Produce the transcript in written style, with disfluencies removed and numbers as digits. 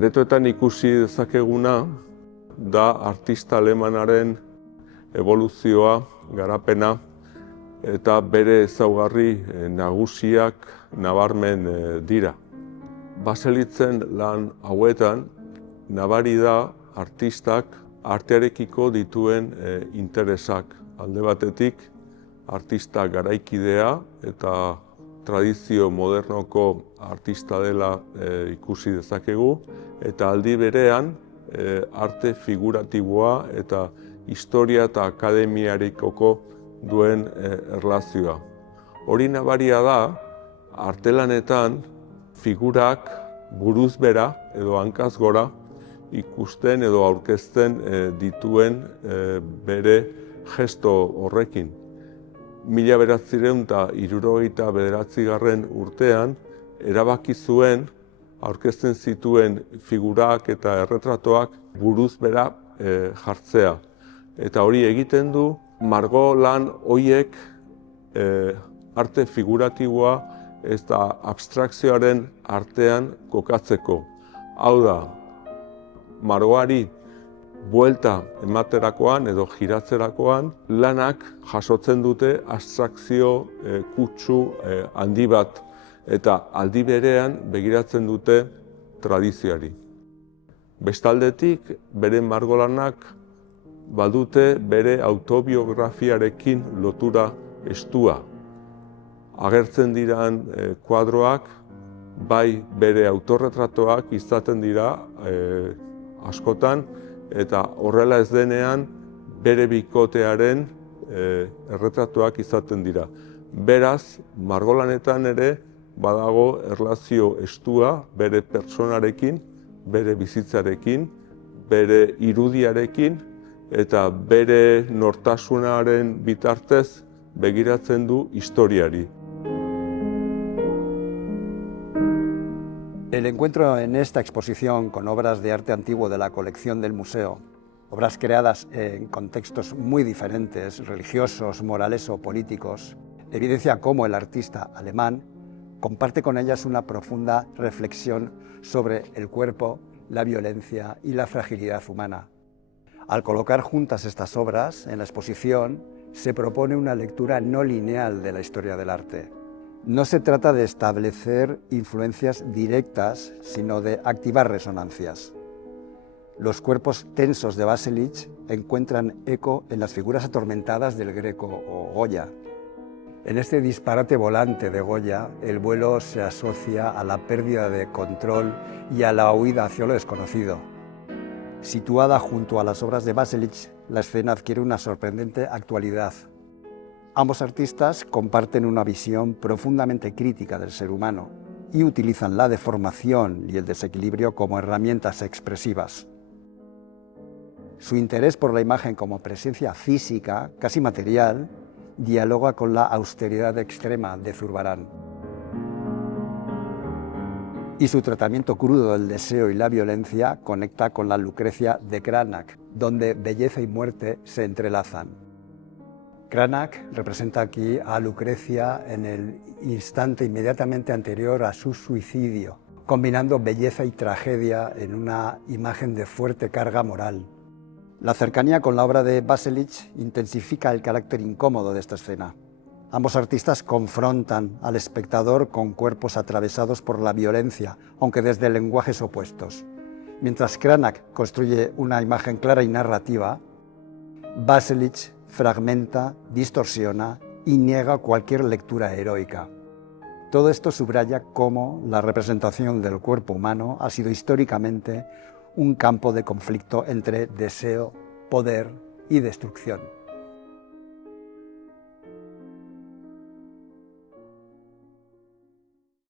Aretoetan ikusi dezakeguna da artista alemanaren eboluzioa, garapena eta bere ezaugarri nagusiak nabarmen dira. Baselitzen lan hauetan nabari da artistak artearekiko dituen interesak. Alde batetik, artista garaikidea eta tradizio modernoko artista dela ikusi dezakegu, eta aldi berean arte figuratiboa eta historia eta akademiarikoko duen erlazioa. Hori nabaria da, artelanetan figurak buruz bera edo hankaz gora ikusten edo aurkezten dituen bere gesto horrekin. 1969 urtean erabaki zuen aurkezten zituen figurak eta erretratoak buruz bera jartzea. Eta hori egiten du margolan horiek arte figuratiboa eta abstrakzioaren artean kokatzeko. Hau da, margoari buelta ematerakoan edo giratzerakoan lanak jasotzen dute abstrakzio kutsu handi bat eta aldi berean begiratzen dute tradizioari. Bestaldetik, bere margolanak badute bere autobiografiarekin lotura estua. Agertzen diran kuadroak, bai bere autorretratoak izaten dira askotan, eta horrela ez denean bere bikotearen erretratuak izaten dira. Beraz, margolanetan ere badago erlazio estua bere pertsonarekin, bere bizitzarekin, bere irudiarekin eta bere nortasunaren bitartez begiratzen du historiari. El encuentro en esta exposición con obras de arte antiguo de la colección del museo, obras creadas en contextos muy diferentes, religiosos, morales o políticos, evidencia cómo el artista alemán comparte con ellas una profunda reflexión sobre el cuerpo, la violencia y la fragilidad humana. Al colocar juntas estas obras en la exposición, se propone una lectura no lineal de la historia del arte. No se trata de establecer influencias directas, sino de activar resonancias. Los cuerpos tensos de Baselich encuentran eco en las figuras atormentadas del Greco o Goya. En este disparate volante de Goya, el vuelo se asocia a la pérdida de control y a la huida hacia lo desconocido. Situada junto a las obras de Baselich, la escena adquiere una sorprendente actualidad. Ambos artistas comparten una visión profundamente crítica del ser humano y utilizan la deformación y el desequilibrio como herramientas expresivas. Su interés por la imagen como presencia física, casi material, dialoga con la austeridad extrema de Zurbarán. Y su tratamiento crudo del deseo y la violencia conecta con la Lucrecia de Cranach, donde belleza y muerte se entrelazan. Cranach representa aquí a Lucrecia en el instante inmediatamente anterior a su suicidio, combinando belleza y tragedia en una imagen de fuerte carga moral. La cercanía con la obra de Baselich intensifica el carácter incómodo de esta escena. Ambos artistas confrontan al espectador con cuerpos atravesados por la violencia, aunque desde lenguajes opuestos. Mientras Cranach construye una imagen clara y narrativa, Baselich fragmenta, distorsiona y niega cualquier lectura heroica. Todo esto subraya cómo la representación del cuerpo humano ha sido históricamente un campo de conflicto entre deseo, poder y destrucción.